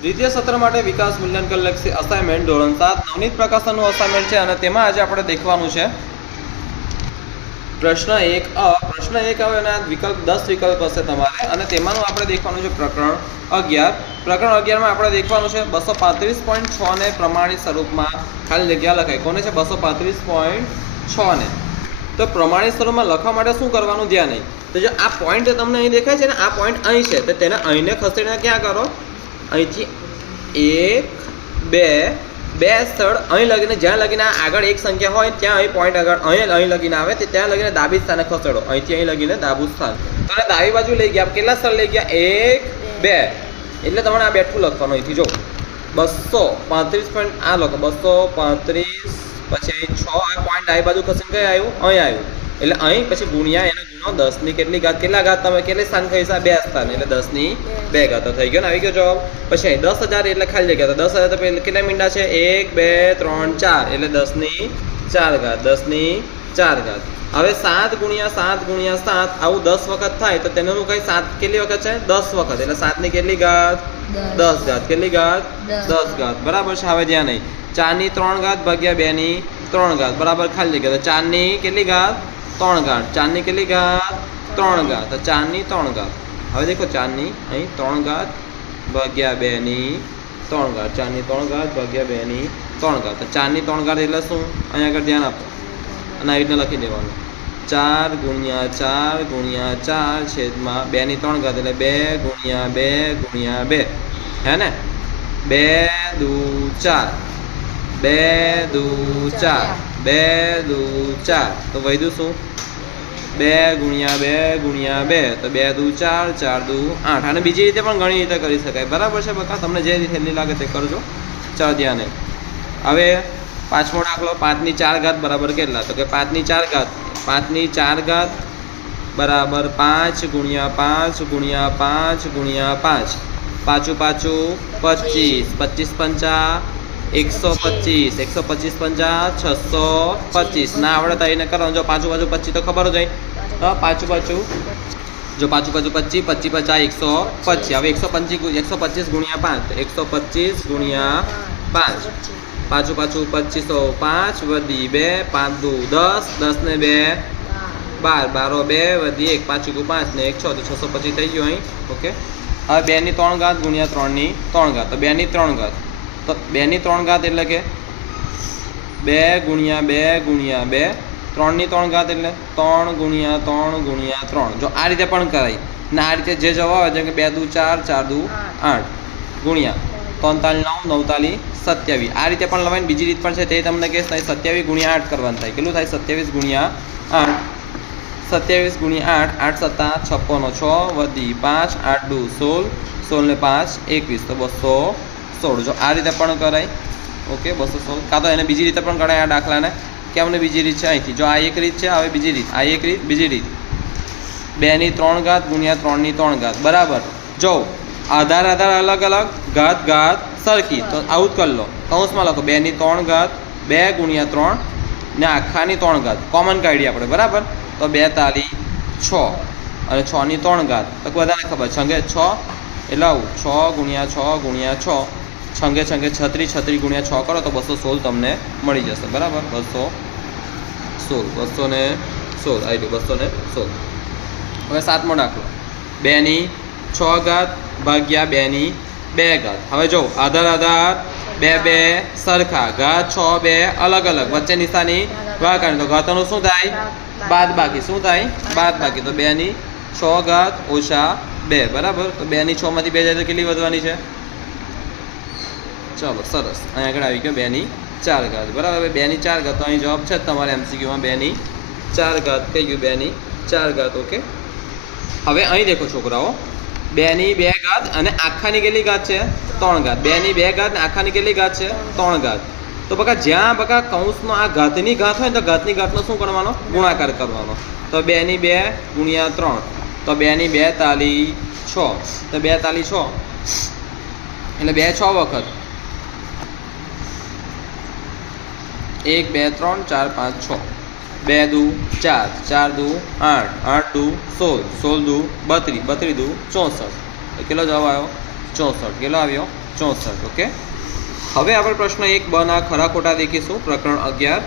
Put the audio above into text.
દ્વિતીય સત્ર માટે વિકાસ મૂલ્યાંકન લક્ષી અસાઇનમેન્ટ ધોરણ સાત નવનીત પ્રકાશનનું અસાઇનમેન્ટ છે અને તેમાં આજે આપણે દેખવાનું છે. પ્રશ્ન એક, અ, પ્રશ્ન એક આવે અને વિકલ્પ દસ વિકલ્પ હશે તમારે અને તેમાંનું આપણે દેખવાનું છે પ્રકરણ અગિયાર. પ્રકરણ અગિયારમાં આપણે દેખવાનું છે બસો પાંત્રીસ પોઈન્ટ છ ને પ્રમાણિત સ્વરૂપમાં ખાલી જગ્યા લખાય. કોને છે? બસો પાંત્રીસ પોઈન્ટ છને તો પ્રમાણિત સ્વરૂપમાં લખવા માટે શું કરવાનું? ધ્યાન નહીં તો જો આ પોઈન્ટ તમને અહીં દેખાય છે ને આ પોઈન્ટ અહીં છે, તો તેને અહીંને ખસેડીને ક્યાં કરો? અહીંથી એક, બે બે સ્થળ, અહીં લગીને, જ્યાં લગીને આગળ એક સંખ્યા હોય, ત્યાં અહીં પોઈન્ટ આગળ અહીં અહીં લગીને આવે, તે ત્યાં લગીને ડાબી સ્થાને ખસેડો. અહીંથી અહીં લગીને ડાબું સ્થાન. તમે ડાબી બાજુ લઈ ગયા, કેટલા સ્થળ લઈ ગયા? એક, બે. એટલે તમારે આ બેઠું લખવાનું અહીંથી. જો, બસો પાંત્રીસ પોઈન્ટ આ લખો, બસો પાંત્રીસ, પછી છ, આ પોઈન્ટ ડાબી બાજુ ખસીને કઈ આવ્યું? અહીં આવ્યું. એટલે અહીં પછી ગુણ્યા એનો ગુણો દસની કેટલી ઘાત કેટલા ઘાત તમે કેટલી સ્થાન કહી બે સ્થાન એટલે દસની બે. ઘાત થઈ ગયો ને આવી ગયો જવાબ? પછી અહીં દસ હજાર એટલે ખાલી જગ્યા દસ હજાર તો કેટલા મીંડા છે? એક બે ત્રણ ચાર એટલે દસની ચાર ઘાત દસની ચાર ઘાત. હવે સાત ગુણ્યા સાત ગુણ્યા સાત આવું દસ વખત થાય તો તેનું કઈ સાત કેટલી વખત છે? દસ વખત એટલે સાતની કેટલી ઘાત? દસ. ઘાત. કેટલી ઘાત? દસ. ઘાત. બરાબર છે? હવે ધ્યાન નહીં. ચારની ત્રણ ઘાત ભાગ્યા બે ની ત્રણ ઘાત. બરાબર ખાલી જગ્યા. તો ચારની કેટલી ઘાત? ત્રણ ઘાત ચારની કેટલી ઘાત ત્રણ ઘાત તો ચારની ત્રણ ઘાત હવે દેખો, ચારની, અહીં ત્રણ ઘાત ભાગ્યા બેની ત્રણ ઘાત ચારની ત્રણ ઘાત ભાગ્યા બેની ત્રણ ઘાત તો ચારની ત્રણ ઘાત એટલે શું? અહીંયા આગળ ધ્યાન આપો. અને આવી રીતે લખી દેવાનું. ચાર ગુણ્યા ચાર ગુણ્યા ચાર છેદમાં બેની ત્રણ ઘાત એટલે બે ગુણ્યા બે ગુણ્યા બે. હે ને? બે દુ ચાર. બે દુ ચાર. બે દુ ચાર. તો વધ્યું શું? બે ગુણ્યા બે ગુણ્યા બે. તો બે દુ ચાર ચાર દુ આઠ. અને બીજી રીતે પણ ઘણી રીતે કરી શકાય. બરાબર છે બકા? તમને જે રીતે લાગે તે કરજો. ચાલો ધ્યાને. હવે પાંચમો દાખલો, પાંચની ચાર ઘાત બરાબર કેટલા? તો કે પાંચની ચાર ઘાત. પાંચની ચાર ઘાત બરાબર પાંચ ગુણ્યા પાંચ ગુણ્યા પાંચ ગુણ્યા પાંચ. પાછું પાછું પચીસ. પચીસ પંચા એકસો પચીસ એકસો પચીસ પંચા છસો પચીસ. ના, આવડે તો એને કરો. જો પાછું બાજુ પચીસ તો ખબર જ હોય. પાછું પાછું. જો પાછું પાછું પચીસ પચીસ પચાસ, એકસો પચીસ. હવે એકસો પચીસ એકસો પચીસ ગુણ્યા પાંચ. એકસો પચીસ ગુણ્યા પાંચ. પાછું પાછું પચીસો પાંચ વધી બે, પાંચ દુ દસ. દસ ને બે, બાર. બારો બે વધી એક. પાંચ ગયું પાંચ ને એક છ. તો છસો પચીસ થઈ ગયું અહીં. ઓકે. હવે બેની ત્રણ ઘાત ગુણ્યા ત્રણની ત્રણ ઘાત. તો બેની ત્રણ ઘાત. તો બેની ત્રણ ઘાત એટલે કે બે ગુણ્યા બે ગુણ્યા બે. ત્રણની ત્રણ ઘાત એટલે ત્રણ ગુણ્યા ત્રણ ગુણ્યા ત્રણ. જો આ રીતે પણ કરાય. ને આ રીતે જે જવાબ આવે, જેમ કે બે દુ ચાર ચાર દુ આઠ. ગુણ્યા ત્રણતાલી નવ નવતાલી સત્યાવીસ. આ રીતે પણ લવાય બીજી રીત પણ છે. તે તમને કહેશ નહીં સત્યાવીસ ગુણ્યા આઠ કરવાનું થાય. કેટલું થાય? સત્યાવીસ ગુણ્યા આઠ. સત્યાવીસ ગુણ્યા આઠ આઠ સત્તા છપ્પનો, છ વધી પાંચ, આઠ દુ સોળ. સોળ ને પાંચ, એકવીસ. તો બસો સોળ. જો આ રીતે પણ કરાય, ઓકે, બસો સોળ. કાં તો એને બીજી રીતે પણ ગણાય આ દાખલાને. કે અમને બીજી રીત છે? અહીંથી. જો આ એક રીત છે હવે બીજી રીત. આ એક રીત, બીજી રીત. બેની ત્રણ ઘાત ગુણ્યા ત્રણની ત્રણ ઘાત. બરાબર. જો, આધાર આધાર અલગ અલગ, ઘાત ઘાત સરખી. તો આવું જ કરી લો. કૌંસમાં લખો, બેની ત્રણ ઘાત, બે ગુણ્યા ત્રણ, ને આખાની ત્રણ ઘાત. કોમન કાઢીએ આપણે, બરાબર? તો બે તાલી છ અને છની ત્રણ ઘાત. તો બધાને ખબર. છે કે છ એટલે આવું. છ ગુણ્યા છ ગુણ્યા છ. છંગે છંગે છત્રી છત્રી ગુણ્યા છ કરો તો બસો સોળ તમને મળી જશે. બરાબર? બસો સોળ. બસો ને સોળ. આવી ગયું. બસો ને સોળ. હવે સાતમો દાખલો. બેની છ ઘાત ભાગ્યા બેની બે ઘાત. હવે જો આધાર આધાર, બે બે, સરખા. ઘાત છ, બે, અલગ અલગ. વચ્ચે નિશાની ભાગાકાર તો ઘાતોનું શું થાય? બાદ બાકી. શું થાય? બાદ બાકી. તો બેની છ ઘાત ઓછા બે. બરાબર? તો બેની છ માંથી બે જાય તો કેટલી વધવાની છે? ચલો, સરસ. અહીં આગળ આવી ગયો બેની ચાર ઘાત. બરાબર, હવે બેની ચાર ઘાત તો અહીં જવાબ છે તમારે એમસીક્યુમાં બેની ચાર ઘાત થઈ ગયું, બેની ચાર ઘાત, ઓકે? હવે અહીં દેખો છોકરાઓ, બેની બે ઘાત અને આખાની કેટલી ઘાત છે? ત્રણ ઘાત. બેની બે ઘાત અને આખાની કેટલી ઘાત છે? ત્રણ ઘાત. તો બકા, જ્યાં બકા કૌંસનો આ ઘાતની ઘાત હોય ને તો ઘાતની ઘાતનો શું કરવાનો? ગુણાકાર કરવાનો. તો બેની બે ગુણ્યા ત્રણ. તો બેની બે તાલી છ. તો બે તાલી છ. એટલે બે છ વખત. એક, બે, ત્રણ, ચાર, પાંચ, છ. બે, દુ, ચાર. ચાર, દુ, આઠ. આઠ, દુ, સોળ. સોળ, દુ, બત્રીસ. બત્રીસ, દુ, ચોસઠ. કેટલો જવાબ આવ્યો? ચોસઠ. કેટલો આવ્યો? ચોસઠ. ઓકે? હવે આપણે પ્રશ્ન એક બના ખરા ખોટા દેખીશું. પ્રકરણ અગિયાર.